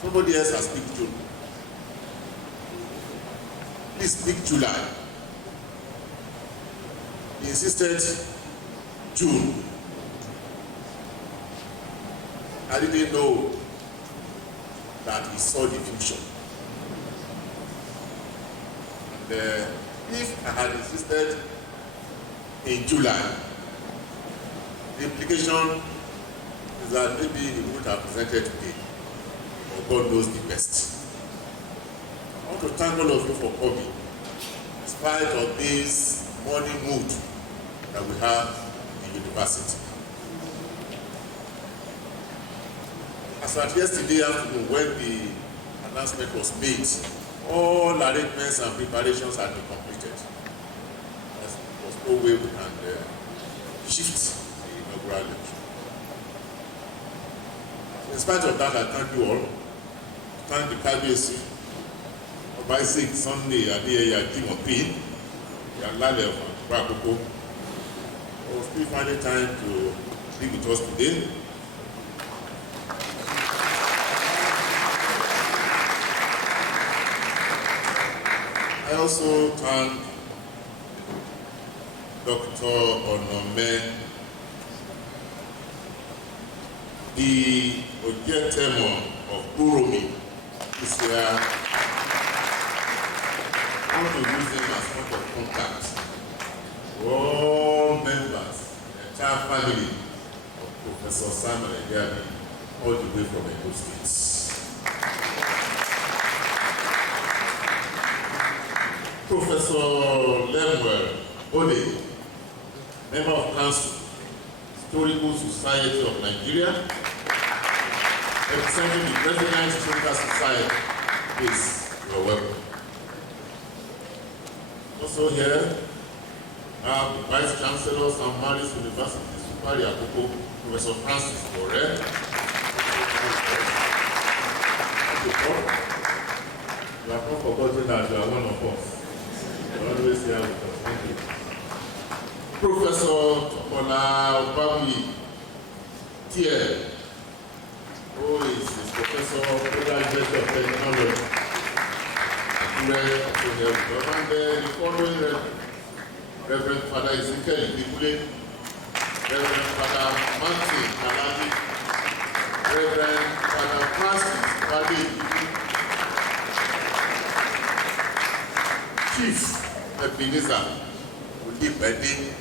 somebody else has picked June. Please pick July. He insisted June. I didn't know that he saw the future. And if I had insisted in July, the implication is that maybe he would have presented today, or God knows the best. I want to thank all of you for coming, in spite of this morning mood that we have in the university. As at yesterday afternoon, when the announcement was made, all arrangements and preparations had been completed. There was no way we can shift the inaugural lecture. In spite of that, I thank you all. Thank the KBC, Isaac Sunday, Odion, the Alale of Bakoko, for still finding time to be with us today. I also thank Dr. Onome, the Odion of Uromi this year. I want to use him as point of contact to all members, the entire family of Professor Simon Ehiabhi, all the way from Edo State. Professor Lemuel Odion, member of Council, Historical Society of Nigeria, representing the President Historical Society. Please, you are welcome. Also here, the Vice Chancellor, St. Mary's University, Supari Akoko, Professor Francis Ore. You have not forgotten that you are one of us. You are always here with us. Thank you. Professor Tokola Obami, Tier, who is Professor of Federal University of Technology. And the following Reverend Father Ezekiel Ibikule, Reverend Father Martin Kalani, Reverend Father Francis Bade, Chief Ebenezer Udi Bedi,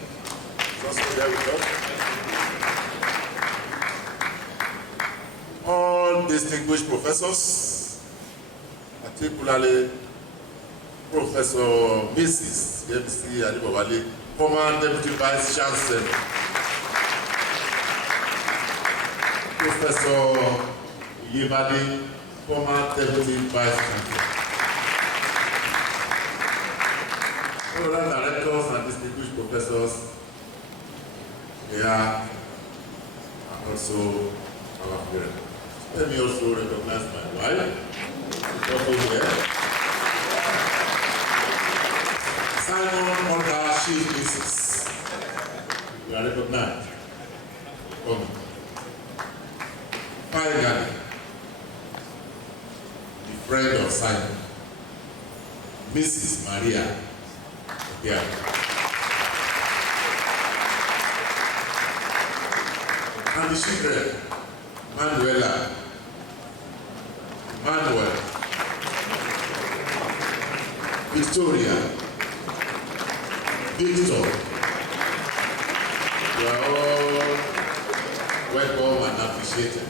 is also there with us. All distinguished professors, particularly Professor Mrs. MC Adibawale, former Deputy Vice Chancellor, Professor Ehiabhi, former Deputy Vice Chancellor, all other directors and distinguished professors here are also our parents. Let me also recognize my wife, also here. Simon Olga, Chief Mrs. You are recognized. Come. Finally, the friend of Simon, Mrs. Maria Ehiabhi. And the children, Manuela, Manuel, Victoria, Victor, you are all welcome and appreciated.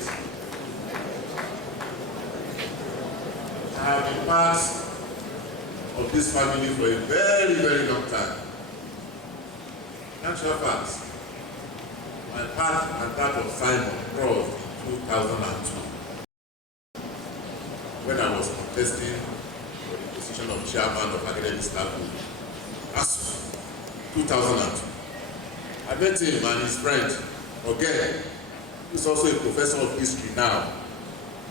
I have been part of this family for a very, very long time. Actual fact, my path and that of Simon crossed in 2002 when I was contesting for the position of chairman of academic staff group. 2002. I met him and his friend, Odion, who is also a professor of history now.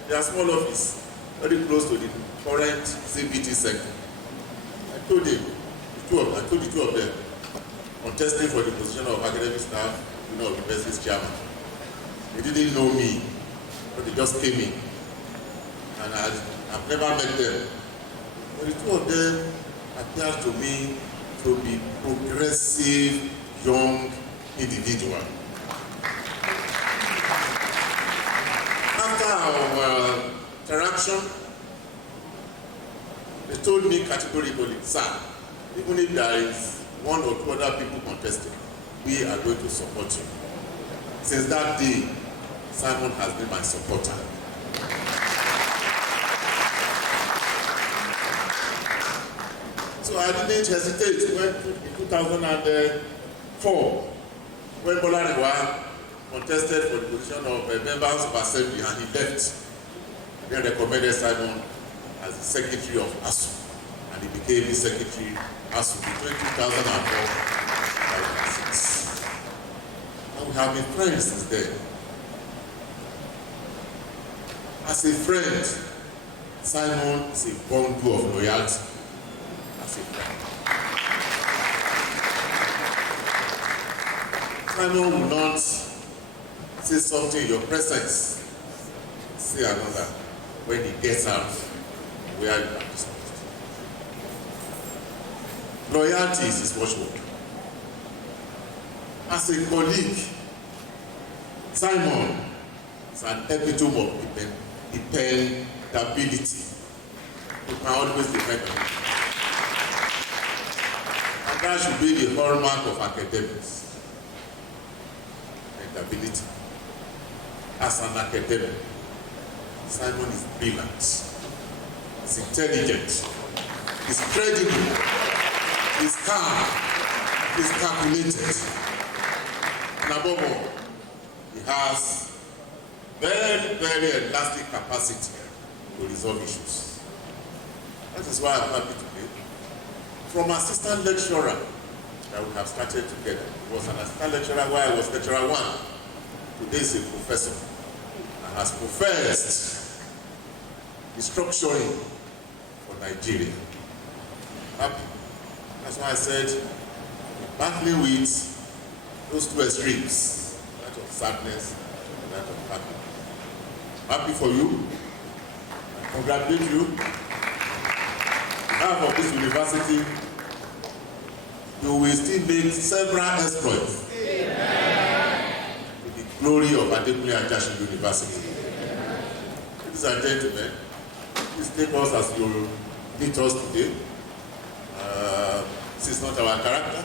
They are small office, very close to the current CBT sector. I told the two of them, contesting for the position of academic staff, university's chairman. They didn't know me, but they just came in. And I've never met them. But the two of them appeared to me to be progressive young individual. After our interaction, they told me categorically, sir, even if there is one or two other people contesting, we are going to support you. Since that day, Simon has been my supporter. So I didn't hesitate when in 2004, when Bola Rewa contested for the position of members of assembly and he left. I then recommended Simon as the secretary of ASU, and he became the secretary of ASU between 2004 and 2006. And we have been friends since then. As a friend, Simon is a bundle of loyalty. Simon will not say something in your presence, say another when he gets out where you are dismissed. Loyalty is his watchword. As a colleague, Simon is an epitome of dependability. You can always depend on him. And that should be the hallmark of academics. Dependability. As an academic, Simon is brilliant, he's intelligent, he's credible, he's calm, he's calculated, and above all, he has very, very elastic capacity to resolve issues. That is why I'm happy today. From assistant lecturer that we have started together, he was an assistant lecturer while I was lecturer 1. Today is a professor and has professed restructuring for Nigeria. Happy. That's why I said, battling with those two extremes, that of sadness and that of happiness. Happy for you. I congratulate you. On behalf of this university, you will still make several exploits to the glory of Adekunle Ajasin University. Ladies and gentlemen, please take us as you meet us today. This is not our character.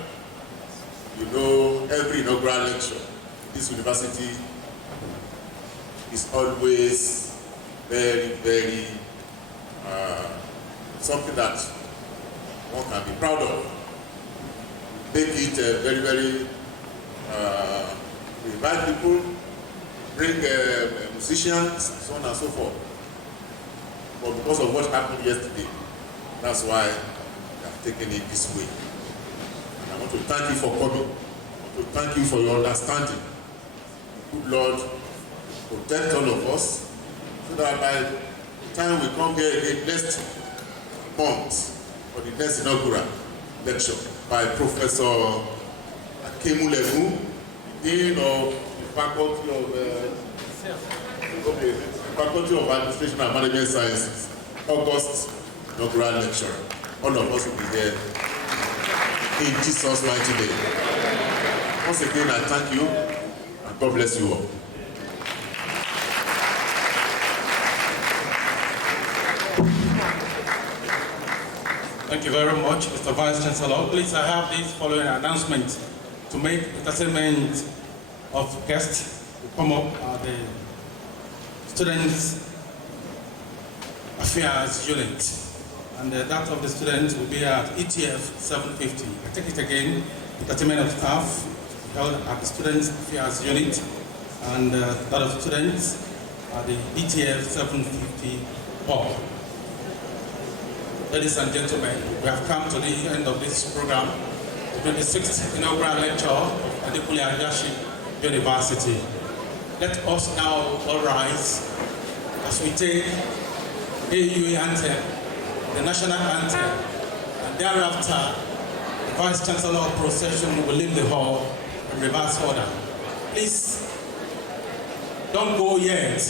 You know, every inaugural lecture, this university is always very, very something that one can be proud of. Make it very, very, invite people, bring musicians, so on and so forth. But because of what happened yesterday, that's why we have taken it this way. And I want to thank you for coming. I want to thank you for your understanding. Good Lord, protect all of us, so that by the time we come here again next month for the next inaugural lecture by Professor Akemulemu, Dean of the Faculty of Administration and Management Sciences, August inaugural lecture. All of us will be here in Jesus' mighty name. Once again, I thank you and God bless you all. Thank you very much, Mr. Vice Chancellor. Please, I have this following announcement to make entertainment of guests who come up at the Students' Affairs Unit. And that of the students will be at ETF 750. I take it again, entertainment of staff held at the Students' Affairs Unit, and that of students at the ETF 750 hall. Ladies and gentlemen, we have come to the end of this program, the 26th inaugural lecture of Adekunle Ajasin University. Let us now all rise as we take AAUA anthem, the national anthem, and thereafter the Vice Chancellor procession will leave the hall in reverse order. Please, don't go yet.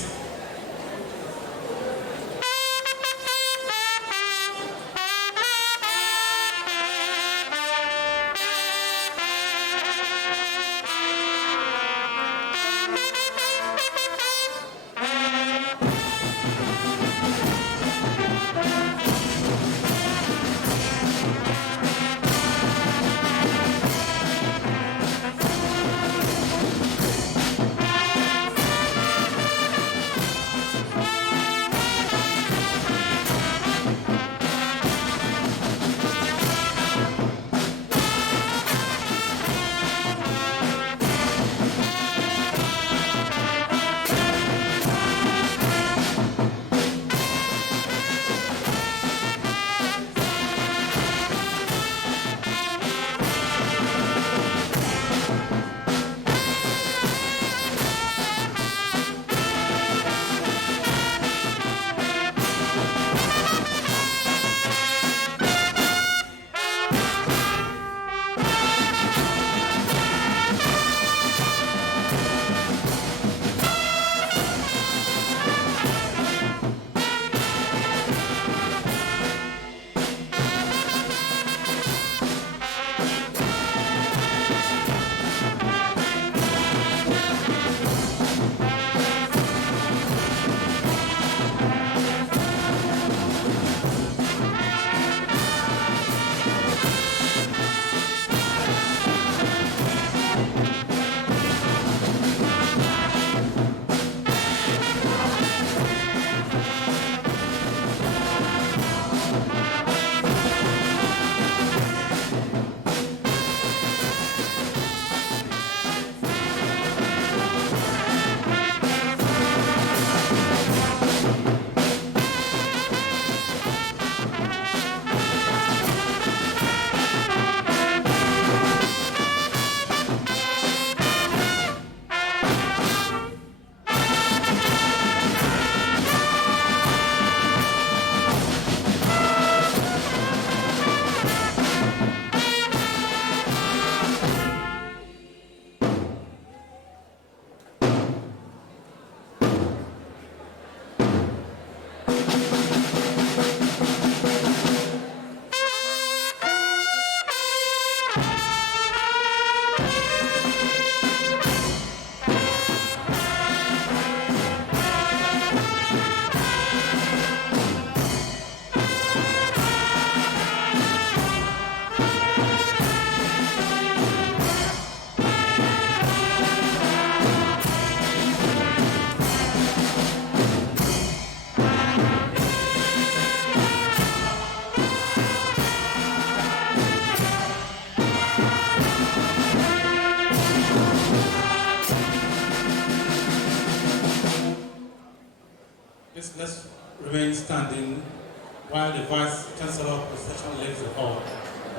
while the Vice Chancellor of the session leaves the hall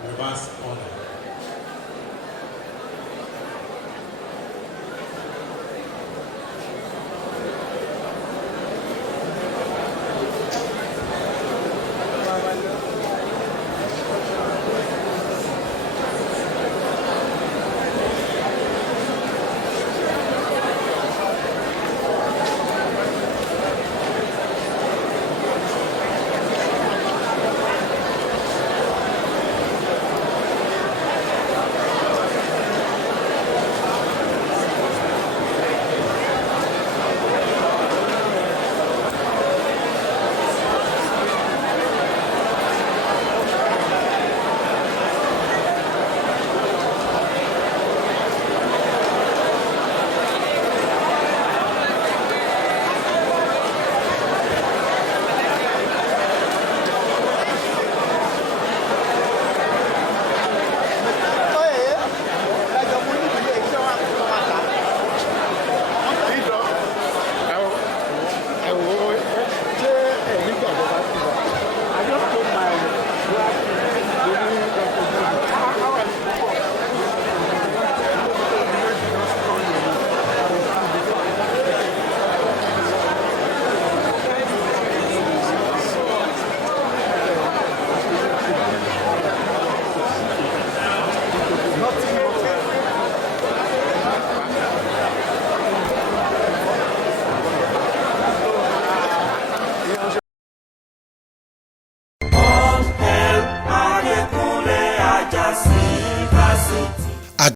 in reverse order.